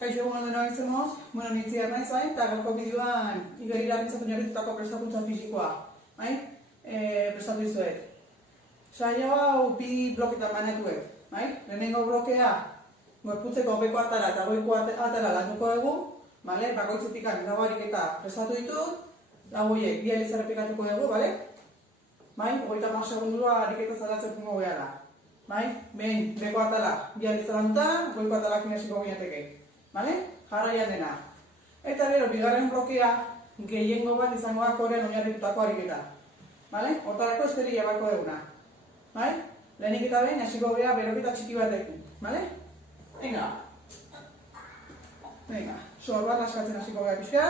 Kaixo egun dena izanez, nintzi naiz, bai? Eta gaurko bideoan Igeri Larintzak oinarritutako prestakuntza fisikoa, bai? Prestatu dizuet. Saio hau bi bloketan banatuet, bai? Lehenengo blokea gorputzeko beheko atala eta goiko atala landuko dugu, bale? Bakoitzetik lau ariketa prestatu ditut, lau horiek bi aldiz errepikatuko dugu, bale? Bai? 30 segundura ariketa zaldatzen jungo gehala. Bai? Behin beheko atala bi aldiz landuta, goiko atala hasiko ginateke. Bale? Jarraian dena. Eta gero, bigarren blokea gehiengo bat izango da korean oinarritutako ariketa. Bale? Hortarako esteria bako duguna. Bale? Lehenik eta behin, hasiko gea beroketa txiki batekin. Bale? Venga. Venga. Sor bat askatzen hasiko gea pixka.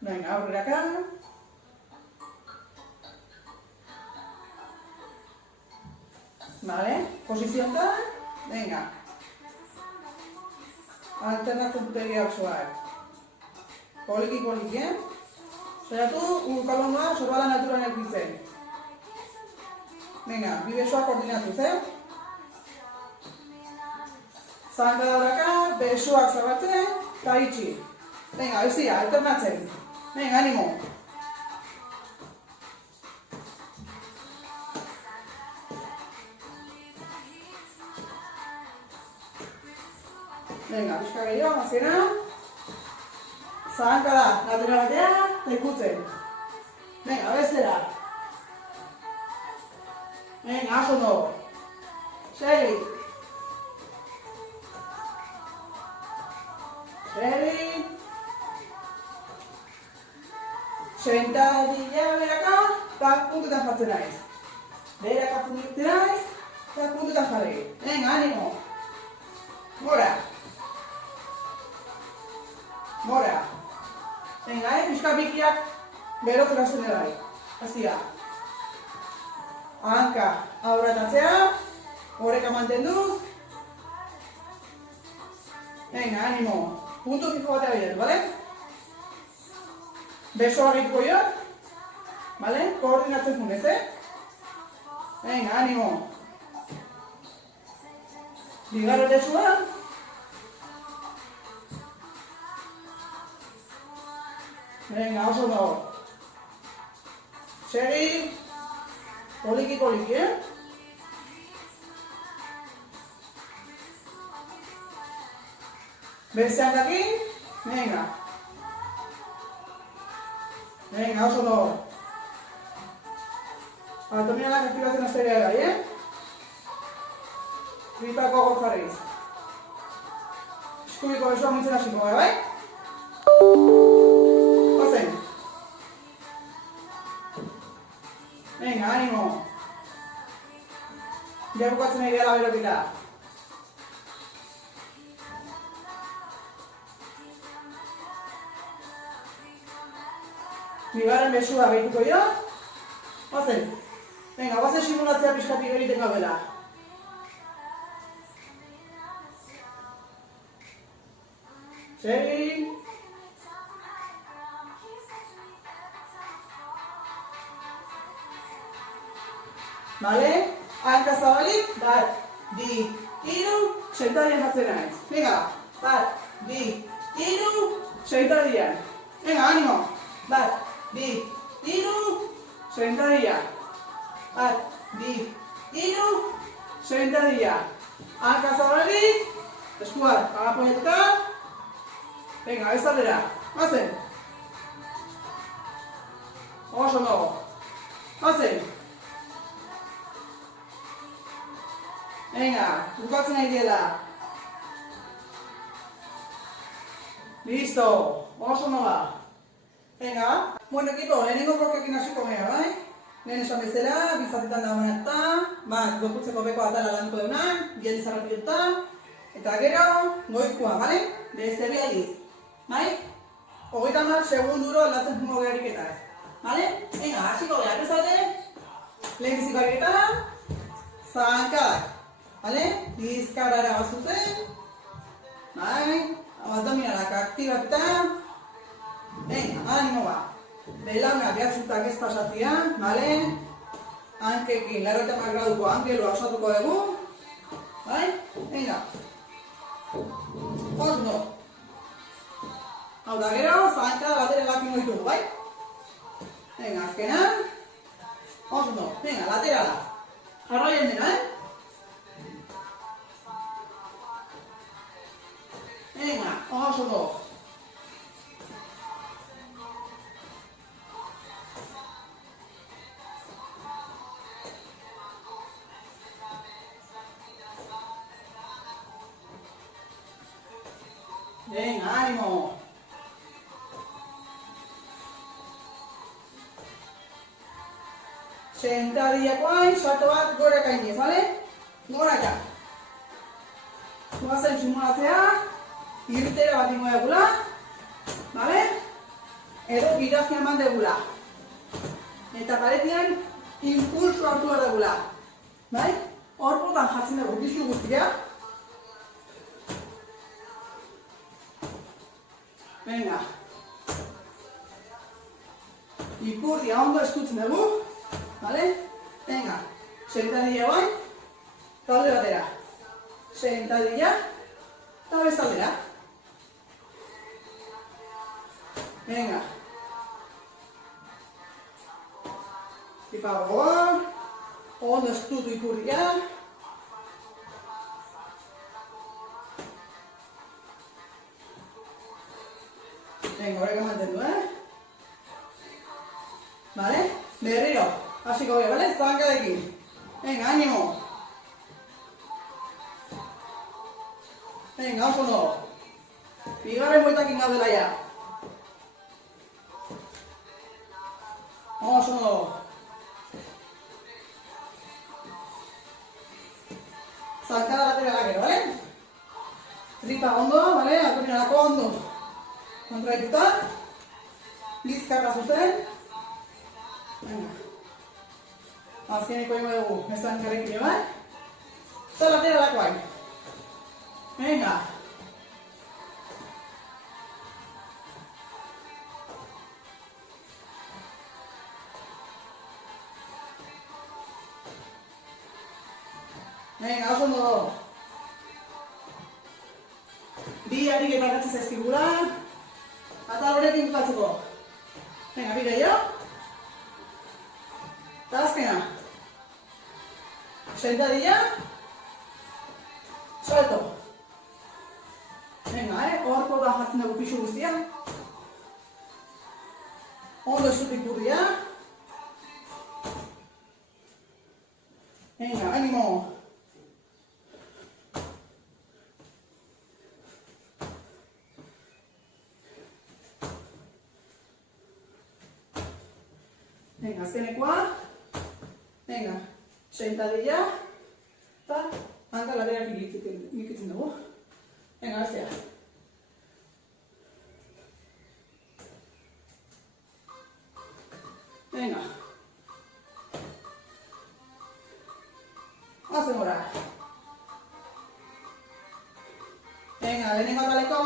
Venga, aurreraka. Vale, posizioetan, venga. Alternatzen dutegi hausuak. Poliki, Zeratu, kalondoa sorbalan alturan elkitzen. Venga, bi besoak koordinatuz, Zanka dauraka, besoak zabatzen, eta itxi. Venga, bezia, alternatzen. Venga, animo. Venga, pixka gehiago, mazkera. Zahanka da, lateral batea, eta ikutzen. Venga, bestera. Venga, aso ondo. Segi. Sentadilla, beraka, eta puntuetan jartzen naiz. Beraka puntuetan naiz, eta puntuetan jarri. Venga, animo. Gora. Venga, pixka bikiak berotzen hasten erai. Hasia. Hanka aurretatzea. Horeka mantenduz. Venga, animo. Puntu fiko batea bidetu, bale? Besoa gehituko jo. Bale? Koordinatzen funez, Venga, animo. Bigarren besua. Venga, oso ondo. Segi. Poliki, Beste handakin. Venga. Venga, oso ondo. Abdominalak aktibatzen hasterea gai, Tripako gor jarriz. Eskubiko besoa mintzen hasiko gara, bai? Ozen. Venga, animo. Ja bukatzen nahi dela berokita. Bigarren besua behituko jo. Ozen. Venga, bazen simulatzea pixkatik egiten gaudela. Segi. Bale? Hanka zabalik. Bat, bi, hiru, sentadian jartzen naiz. Venga, bat, bi, hiru, sentadian. Venga, animo. Bat, bi, hiru, sentadian. Bat, bi, hiru, sentadian. Hanka zabalik. Eskuak, agaponetuta. Venga, ez aldera. Bazen. Oso ondo. Bazen. Venga, bukatzen nahi diela. Listo. Oso ondo da. Venga. Bueno, equipo, lehenengo blokeekin hasiko gea, bai? Lehen esan bezala, bizatetan da banatuta. Bat, gorputzeko beheko atala landuko deunan. Bialdiz errepituta. Eta gero, goikoa, bale? Beste bi aldiz. Bai? 30 segunduro aldatzen jungo gea ariketaz. Bale? Venga, hasiko gea, prestatu. Lehen biziko ariketa. Zahankak. Bale? Bizkarara bazuten. Bai? Abdominalak aktibatuta. Venga, animo ba. Belauna behatzutak ez pasatzea, bale? hankekin, 90 graduko hankelo osatuko dugu. Bai? Venga. Ondo. Hau da gero, zankada lateralak ingo ditugu, bai? Venga, azkenan. Ondo. Venga, laterala. Jarraien dena, Venga, ondo. Venga, ánimo. Sentadillakoan, salto bat goraka iniz, bale? Goraka. Guazen simulatzea, irtera bat ingo degula, bale? Edo girazia eman degula. Eta paretian, impulso hartu behar degula. Bai? Horpotan jatzen dugu pisu guztia. Venga. Ikurria ondo eskutzen dugu. Vale? Venga. Sentadilla guain. Talde batera. Sentadilla. Eta bezaldera. Venga. Tipa gogor. Ondo eskutu ikurria. Venga, horrek mantendu, Vale? Berriro. Hasiko gara, bale? Zankadekin. Venga, ánimo. Venga, oso no. Bigarren bueltakin gaudela ya. Oso no. Zankada laterala gero, bale? Tripa ondo, bale? Abdominalako ondo. Kontraituta. Bizkarra zuzen. Venga. Azkeneko ingo dugu, ezan karrekin eban. Eta lateralakoak. Venga. Venga, oso ondo. Bi ariketa gatzi zaizkigula. Eta horrekin bukatzeko. Venga, bi gehiago. Eta azkena. Sentadilla. Salto. Venga, horko da jartzen dugu pixu guztia. Ondo eskutik burria. Venga, ánimo. Venga, azkenekoa. Venga, sentadilla. Eta hanka laterak irikitzen dugu. Venga, bestea. Venga. Hazen gora. Venga, lehenengo ataleko.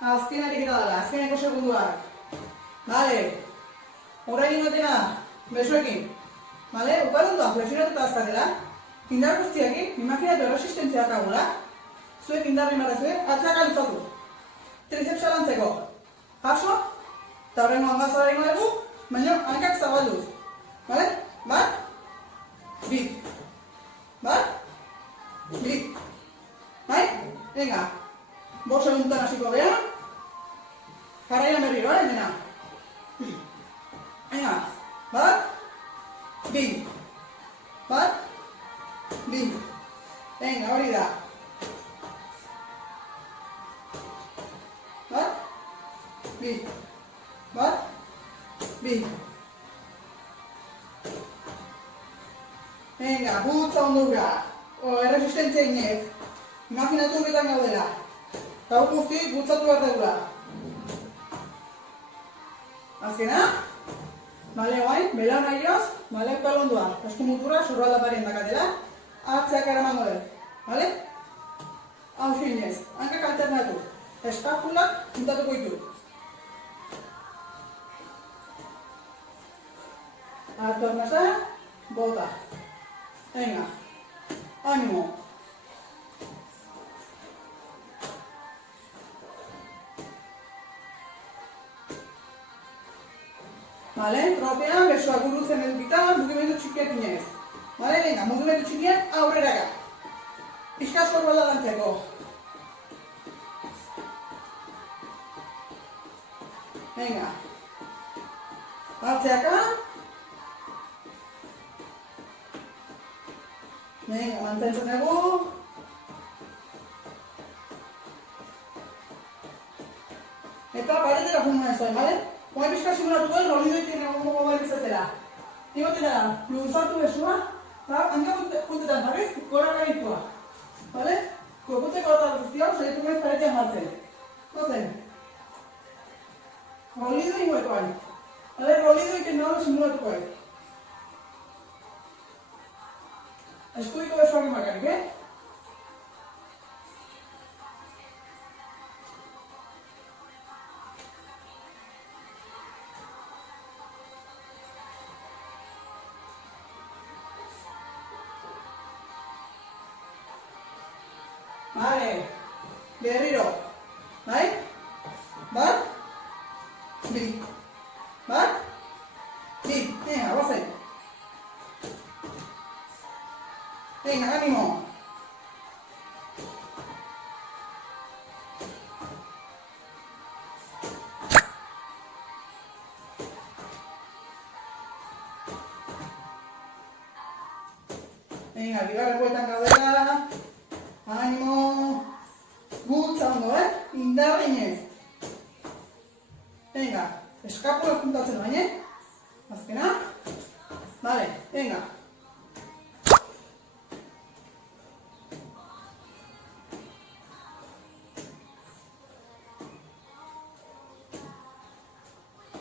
Azken ariketa dela, azkeneko segunduak. Vale. Horra egin gotena, besoekin. Vale, ukalundua, flexionatuta azkatela. Indar guztiakin, imaginatu resistentzia dakagula. Zuek indarri marrazue, atzaka luzatu. Tricepsa lantzeko. Paso, eta horrengo hangazara ingo dugu, baina hankak zabalduz. Vale? Bat, bi. Bat, bi. Bai? Venga. 5 segundutan hasiko gea. Jarraian berriro, nena. Venga. Bat, bi. Bat, bi. Venga, hori da. Bat, bi. Bat, bi. Venga, gutza ondura. Erresistentzia inez. Imaginatu horretan gaudela. Eta guzti gutzatu behar dugula. Azkena. Bale, guain, belan ahioz, bale, kalondua. Eskumuturra, surralda parien dakatela. Atzeak eramango dut. Bale? Hau xinez, hankak alternatu. Eskapulak juntatuko ditu. Hartu arnasa, bota. Venga, ánimo. Vale, tropean, besoak burutzen edukita, mugimendu txikiak inez. Vale, venga, mugimendu txikiak aurrera ga. Pixka sorbalda dantzeko. Venga. Hartzeaka. Venga, mantentzen dugu. Eta paretera jumuna ez duen, bale? Oain pixka simulatuko den, rolidoik egongo berriz ez dela. Igotena da, luzatu besua, eta hanka puntetan jarriz, gora gaitua. Bale? Koputzeko eta guztia, saietu gaiz paretean jartzen. Zozen. Rolido ingoeko hain. Bale, rolidoik egongo simulatuko hain. Eskubiko besoak imakarik, Vale, berriro, bai? Bat, bi, bat, bi, venga, gozen. Venga, ánimo. Venga, bigarren bueltan gaudela. Ánimo. Gutza ondo, indarrinez. Venga, eskapula puntatzen baina. Azkena. Vale, venga.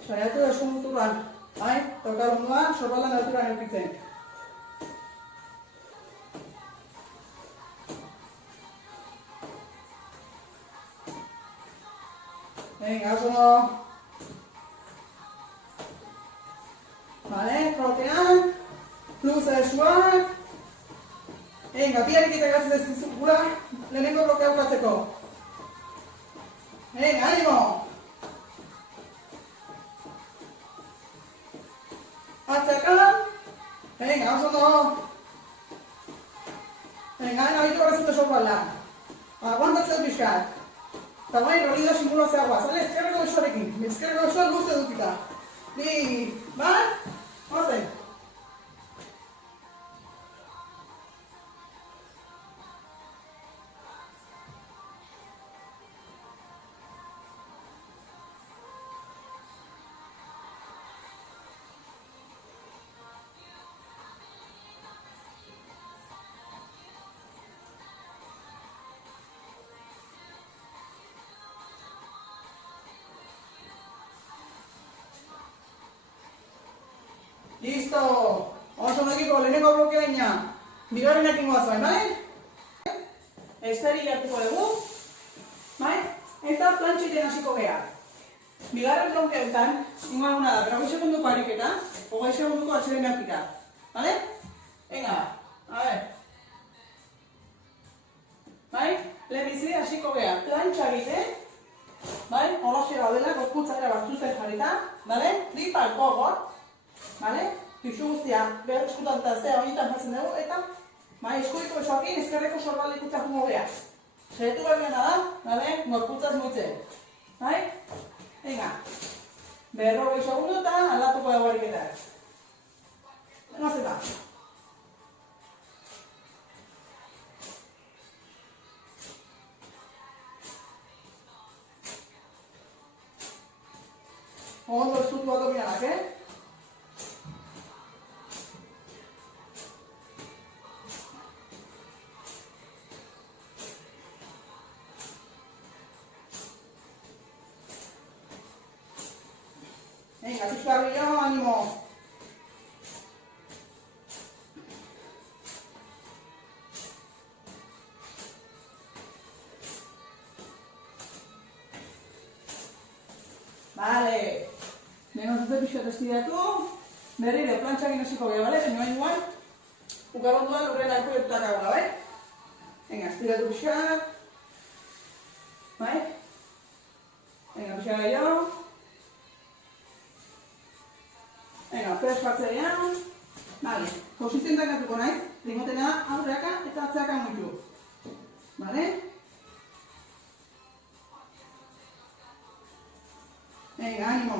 Saiatu da eskumunturan, bai? Tokalundua, sorbaldan alturan eukitzen. Venga, oso. Vale, trotean. Luza esuak. Venga, biarik eta gatzen ez dizukula, lehenengo blokea bukatzeko. Venga, ánimo. Atzaka. Venga, oso ondo. Venga, nabitu horrezuto sorbalda. Aguantatzen pixkat. Eta bai, rolido simulatzea guaz, zale, ezkerreko besoarekin. Ezkerreko besoa luze dukita. Bi, bat, ozen. Listo! Oso nagiko lehenengo blokea ina. Bigarrenak ingoaz bain, bale? Esteri hartuko dugu. Bai? Eta plantxiten hasiko geha. Bigarren blokeutan, ingoa eguna da, pero 20 segunduko ariketa, 20 segunduko atxeren behartika. Bale? Venga, a ver. Bai? Lehenbizi hasiko geha. Plantxa egite. Bai? Horoxe gaudela, gorputzara batzuzen jarrita. Bale? Tripak gogor. Bale? Pixu guztia behar eskutan eta zea horietan jartzen dugu eta eskuiko besoakin ezkerreko sorbalda ikutzak jungo geha. Seretu berriena da, bale? Gorputzaz muitzen. Bai? Venga. 40 segundu eta aldatuko dugu ariketa. Venga zeta. Ondo estutu abdominalak, Venga, pixkarrillo, ánimo. Vale. Venga, zute pixkat estiratu. Berriro, plantxakin hasiko gara, bale? Baina igual, ukarronduan lurren alkoetak agora, bai? Venga, estiratu pixak. Bai? Venga, pixak gehiago. Venga, fresh batzean. Vale, posizientak gatuko naiz. Lingotena aurreaka eta atzeaka muitu. Vale? Venga, ánimo.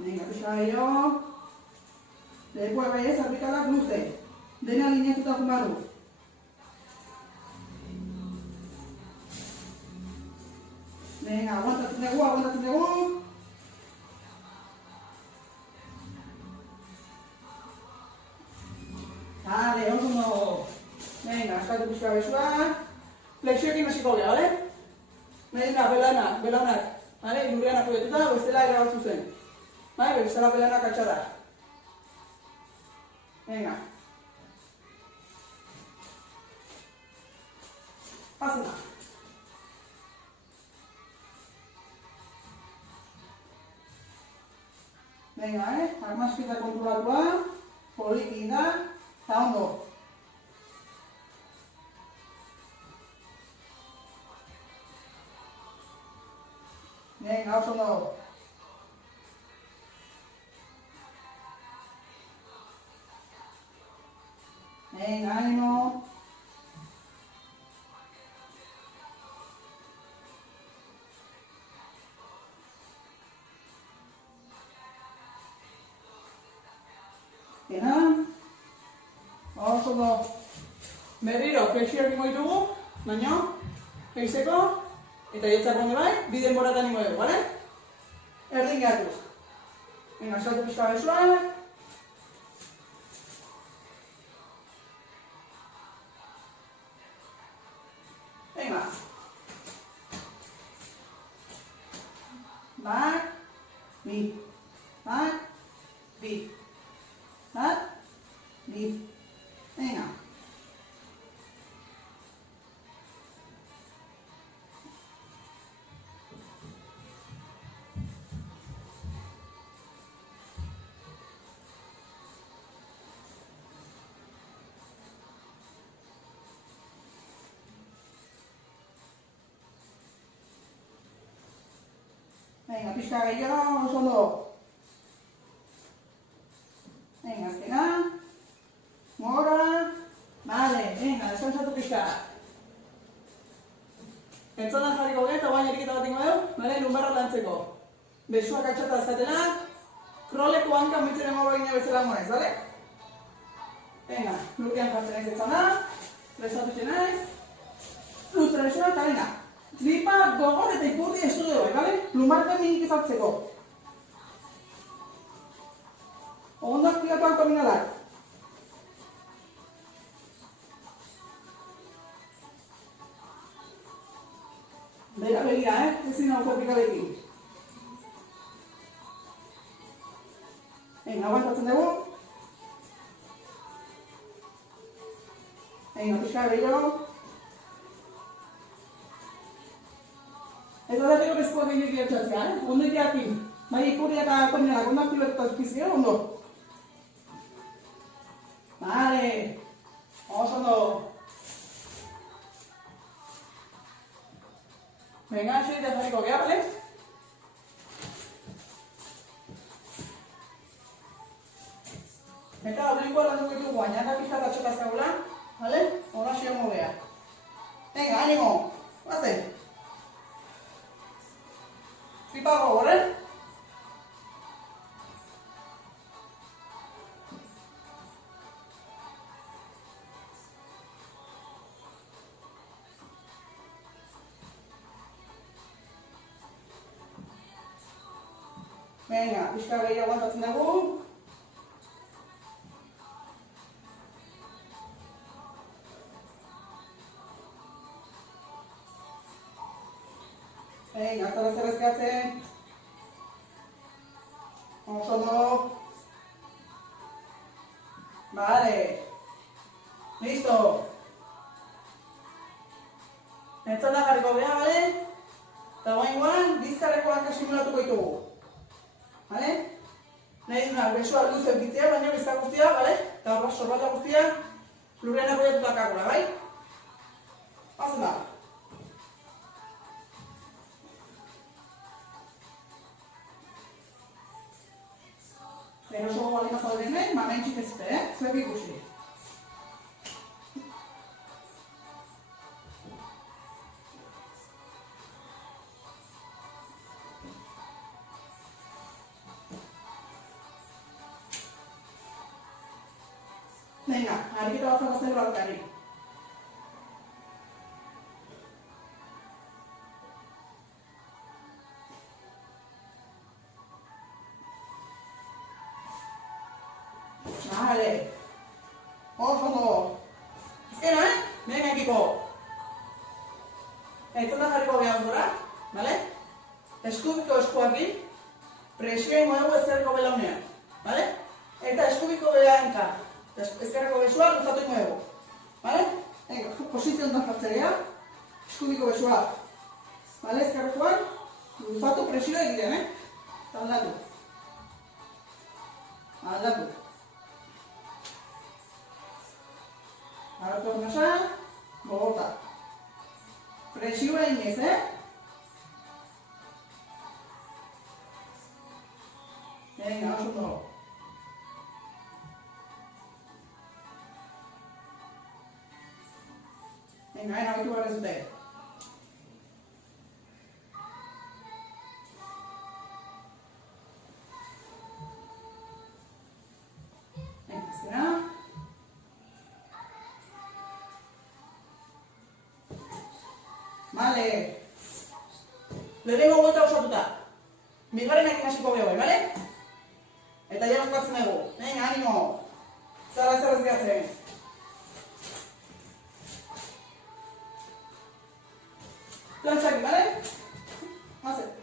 Venga, pixka gehiago. Lekua bai ez, arpikalak luze. Dena lineatuta jumadu. Venga, aguantatzen dugu. Vale, ondo. Venga, eskatu pixka bezua. Flexioekin hasiko gara, bale? Venga, belanak. Vale, lurrean apoietuta, bestela erabat zuzen. Vale, bestela belanak atxada. Venga. Pasena. Venga, armaskita kontrolatua, poliki da, eta ondo. Venga, oso ondo. Venga, ánimo. Gena. Oso ondo. Berriro, flexioak ingo ditugu, baina, eizeko, eta jetzak onde bai, biden boratan ingo dugu, bale? Erdin gehatuz. Venga, saltu pixka bezuak. Venga. Bat, bi. Bat, bi. Bat, bi. Venga. Venga, pixka gehiago, oso ondo. Venga, azkena. Gora. Vale, venga, descansatu pixka. Pentsotan jarriko gara eta guain eriketa bat ingo dugu, bale, lumbarra lantzeko. Besuak atxata azkatenak, kroleko hanka mitzen emorro egine bezala monez, bale? Venga, lurkean jartzen naiz etzana, prestatu txenaiz, lustra besua eta venga. Tripa gogor eta ipurdi estudio bai, bale? Lumbarra minik izartzeko. Ondo aktibatu abdominalak. Bera begira, ezin hau kortikalekin. Venga, aguantatzen dugu. Venga, pixka gehiago. Eta da gero bezkoa gehiago gertzatzea, ondo iteakin. Bai, ikurria eta kominalak ondo aktibatuta azpizio, ondo. Vale, oso ondo. Venga, xeita jarriko geha, bale? Eta obriko landuko ditugu guainaka pixka atxotazkagula, bale? Hora xeongo geha. Venga, ánimo, bazen. Tripa gogoren. Venga, pixka gehiago aguantatzen dugu. Venga, hasta la zerrezkatzen. Oso ondo. Vale. Listo. Entzanda jarriko beha, bale? Eta guain bizkarreko hanka simulatuko ditugu. Bale? Nahi duna, besua luze eukitzea, baina bizka guztia, bale? Eta horra sorbata guztia, lurrean apoiatutak agura, bai? Pasen da. Eroso bali mazaldenen, magaintxik ezte, zuek ikusi. Venga, ariketa bat zagazten gaurkari. Vale. Oso. Ezkera, venga ekipo. Entzunda jarriko behar gora, bale? Eskubiko eskuakin, presioa ingo dugu ezkerreko belaunean, bale? Eta eskubiko behanka, ezkerreko besua luzatu ingo dugu, bale? Venga, posizio ondan jartzea, eskubiko besua, bale? Ezkerrekoan, luzatu presioa egiten, Eta aldatu. Aldatu. Hartu nasa, gogota. Presioa inez, Venga, oso ondo. Venga, nabitu behar dute. Venga, ezkera. Vale. Lehenengo vuelta osatuta. Bigarrenak hasiko geho, bale? Eta ja batzen dugu. Venga, animo. Zara ezgeatzen. Plantxakin, bale? Hazen.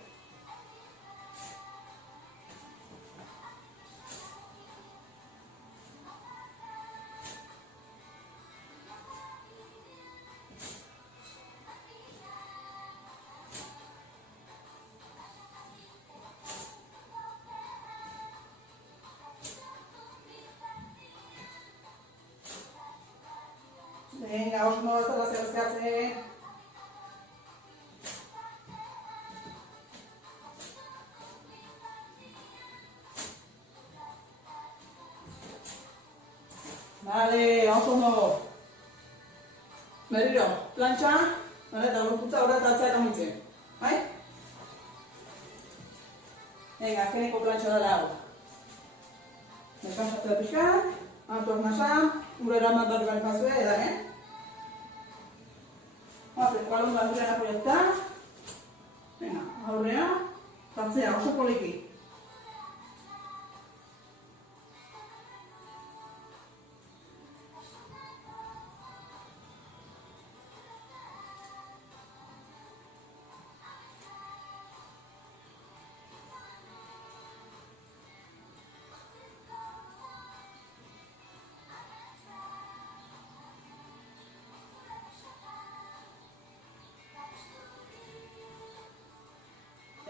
Venga, oso modu ez dela zehazkatzen. Vale, oso modu. Berriro, plantxa, eta gorputza horret atzea kamitzen. Bai? Venga, azkeneko plantxa dela hau. Deskansatzea pixkat, hartu arnasa, gure eraman bat gari bazue, edan, Balon bat gurean apoiatuta. Venga, aurrea, tatzea, oso poliki.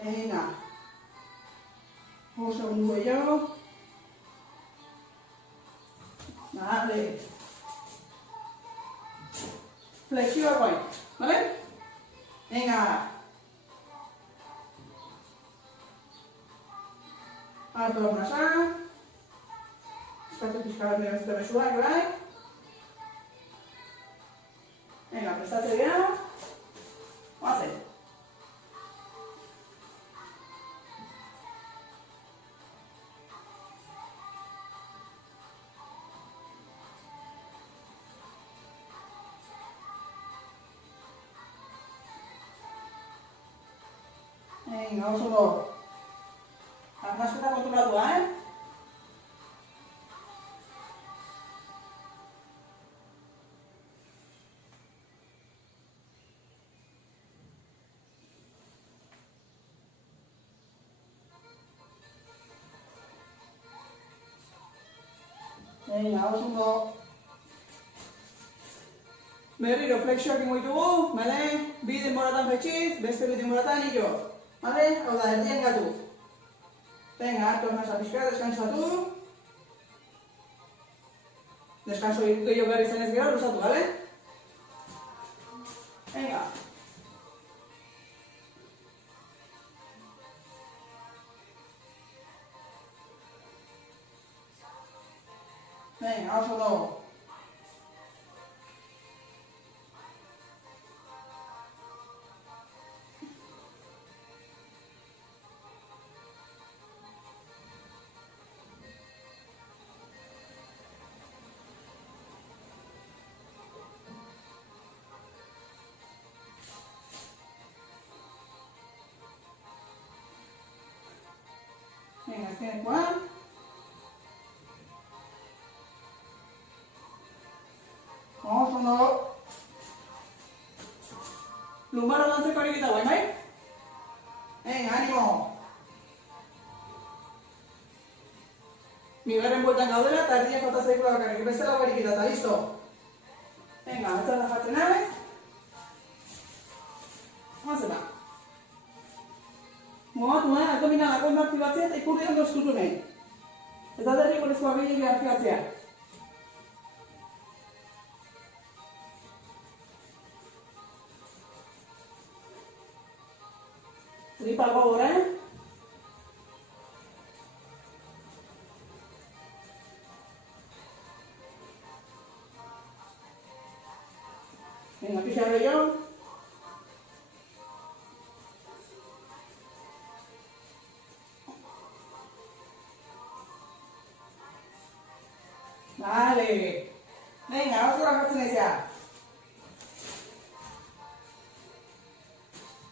Venga. Un segundo yo. Vale. Flexión guay. ¿Vale? Venga. Hartu da unasa. Espazio pixkabat nire beste besuak, bai? Venga, prestatze dira. Oazen. Venga, oso ondo. Arnasketa kontrolatua, Venga, oso ondo. Berriro flexioak ingo ditugu, bale? Bi denboratan fetxiz, beste bi denboratan hilo. Bale? Hau da, erdien gatu. Venga, tornasa pixka, deskansatu. Descanso gehiago behar izan ez gero, luzatu, bale? Venga. Venga, oso do. Venga, azkenekoa. Oso ondo. Lumaro lantzeko ariketa guain, bai? Venga, animo. Bigarren bueltan gaudela eta erdiak falta zaikula bakarrik. Bezala ariketa eta listo. Venga, atzara jatzen nabe. Oazela. Momatu, abdomina lakoin aktibatzea eta ikurri ondo eskutu nahi. Ez da derri gorezkoa gehiagia aktibatzea. Tripa gogora, Venga, pixa gehiago. Vale. Venga, osura jartzen nahi zea.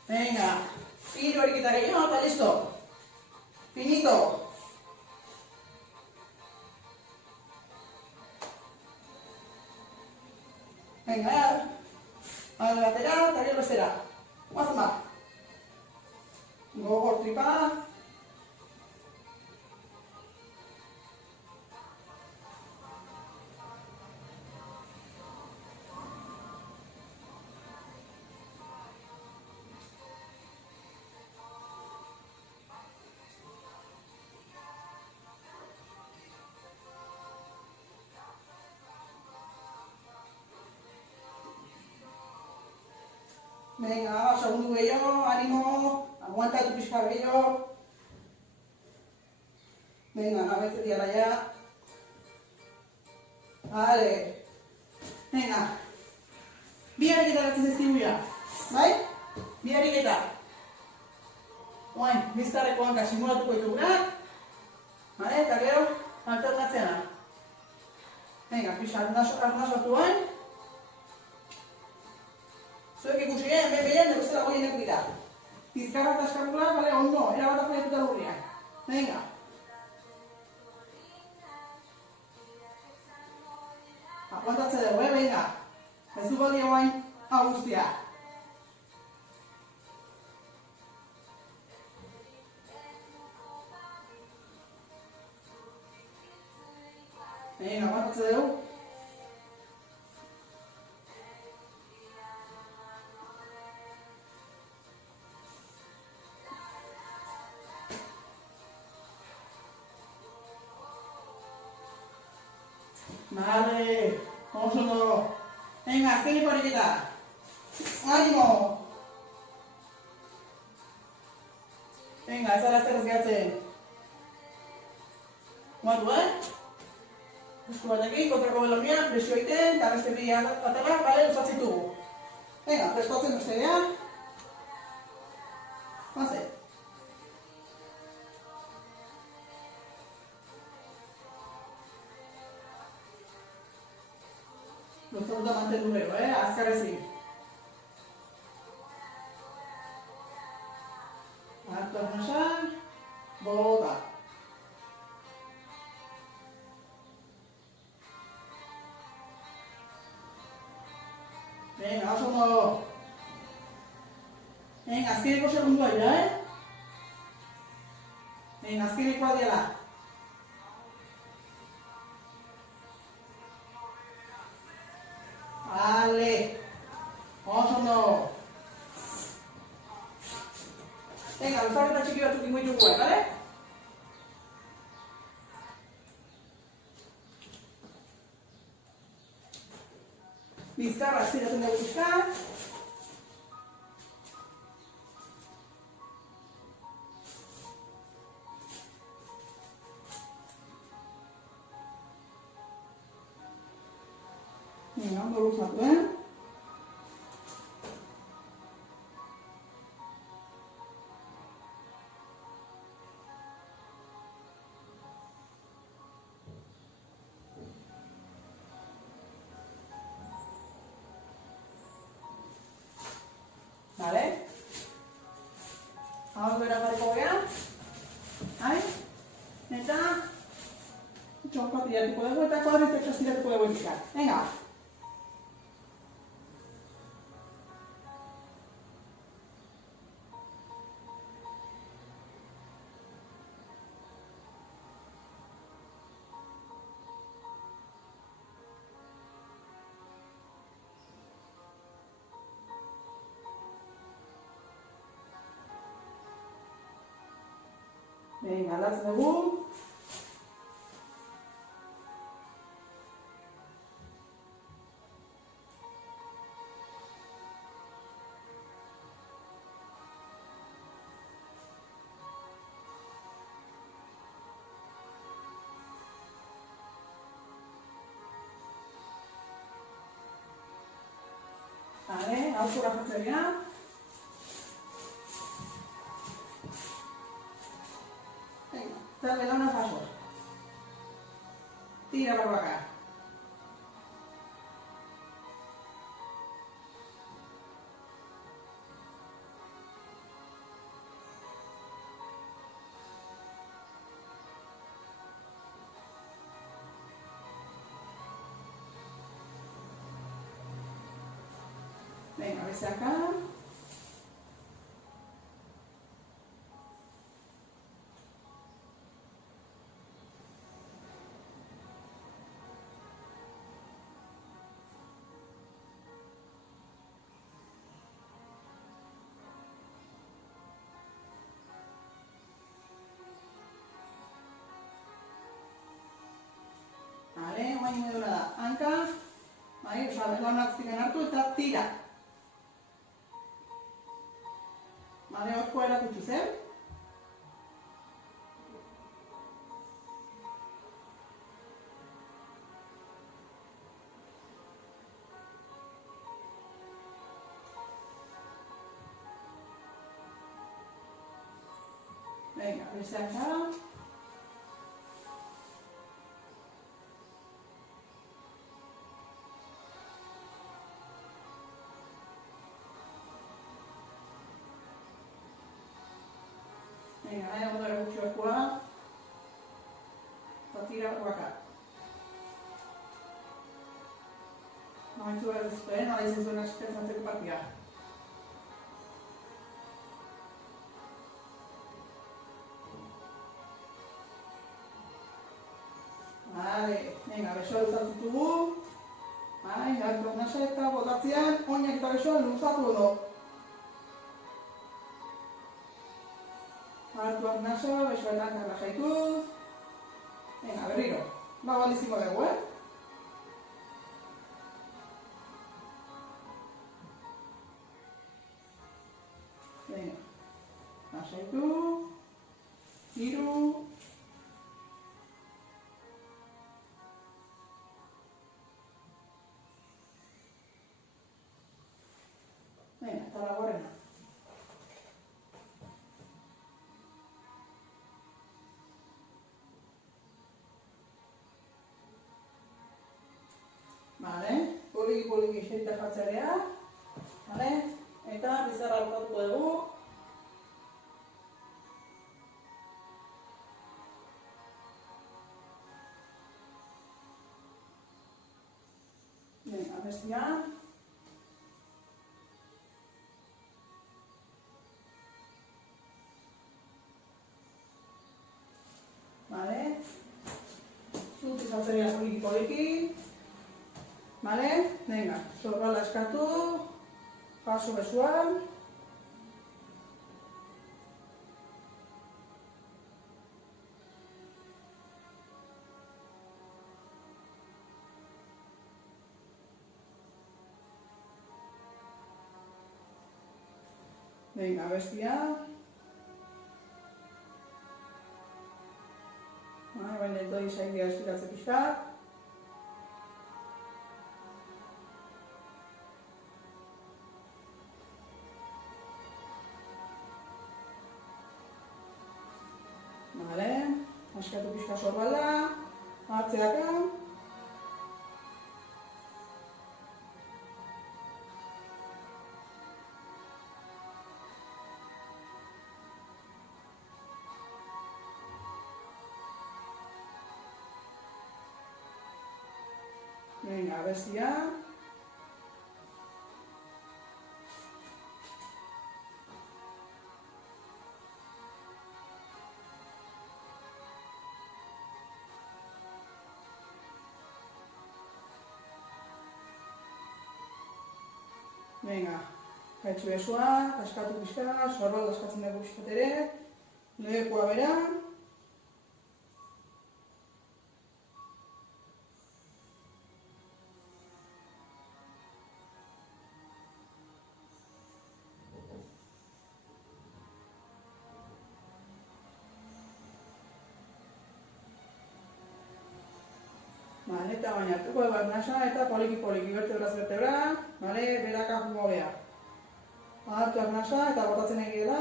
Venga. Hiru ariketa gehiago eta listo. Finito. Venga, alde batera eta gero bestera. Guazen bat. Gogor tripa. Venga, segundu gehiago, animo, aguantatu pixka gehiago. Venga, nabetze diala ya. Vale. Venga. Bi ariketa gatzen zezkigu ya. Bai? Bi ariketa. Oain, bizkarreko hanka simulatuko dituguna. Vale, eta gero, alternatzeana. Venga, pixa, arnazatu hain. Zuek ikusi, hemen behian, nebuzela goienek dira. Pizkarra eta eskapula, bale, ondo, erabat apoiatuta lurriak. Venga. Aguantatze dugu, venga. Ez du balio bain, hau guztia. Venga, aguantatze dugu. Vale, oso ondo. Venga, azkeneko ariketa. Animo. Venga, ez ara zer ez gehatzen. Guatu, Esku batekin, kontrako belonian, presio egiten, eta beste bi atela, bale, usatzitugu. Venga, prestotzen beste gehan. Haze. Luzatuta mantendu gero, azkar ezin. Hartu arnasan, bota. Venga, oso ondo. Venga, azkeneko segundua dira, Venga, azkenekoa diala. Vale. Oso ondo. Venga, luzarreta txiki batzuk ingo ditugu, bale? Bizkarra, estiratzen dugu bizkar. Venga, ondo luzatu, Vale? Hau bera jarriko gea. Eta txonkoa tiratuko dugu eta kuadrizeps estiratuko dugu bizkar. Venga. Venga, aldatzen dugu. Vale, hau zura jartzen dira. Venga, eta belauna paso. Tira barbaka. Venga, bese acá. Vale, oain modura da. Hanka, bai, osa, belauna azpikan hartu eta tira. Vale, horkoa erakutsi zen. Venga, bese acá. Venga, nahi ondo erakutsi horkoa. Eta tira baka. Momentu behar duzuen, ala izan zuen asistentzatzeko partia. Vale, venga, besoa luzatu ditugu. Bai, jartu nasa eta botatzean, oinak eta besoa luzatu ondo. Hartuak nasa, besoetan karra jaituz. Venga, berriro. Ba, baliziko dugu, Venga, nasaitu. Hiru. Venga, eta laguarrena. Vale, poliki xerita jartzarea. Vale, eta bizarra botatuko dugu. Venga, bestia. Vale, zutik jartzarea poliki. Bale? Venga, sorbala eskatu, jaso besuan. Venga, bestia. Baina ez doi saidia estiratzen pixkat. Vale, askatu pixka sorbala, atzeaka. Venga, bestia. Venga, kaitxu besua, askatu pixka, sorbal askatzen dugu pixkat ere, lehekua bera. Vale, eta baina hartuko dugu arnasa eta poliki-poliki, vertebraz vertebra, vale, beraka jungo beha. Hartu arnasa eta botatzen egiela.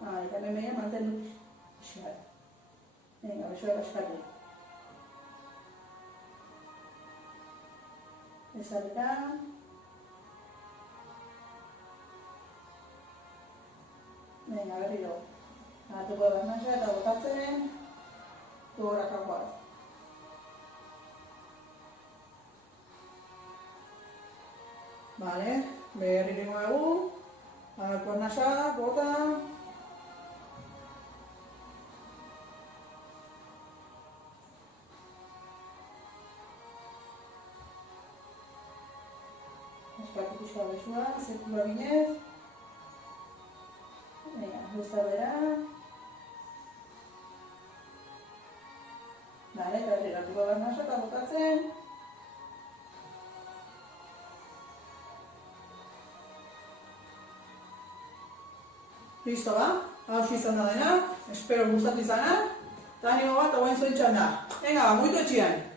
Vale, eta hemen mantendu pixkat. Venga, besoa eskatu. Ezaretan. Venga, berriro. Hartuko dugu arnasa eta botatzen. Gogorakakoa. Vale, berriro dugu. Hartu arnasa, bota. Eskatu pixka besua, zirkula ginez. Venga, gusta bera. Vale, eta berriro arnasa eta botatzen. Listo ba, hau izan da dena, espero gustatu izana, eta animo bat hauen zoitxan da. Venga, ba, muito etxian!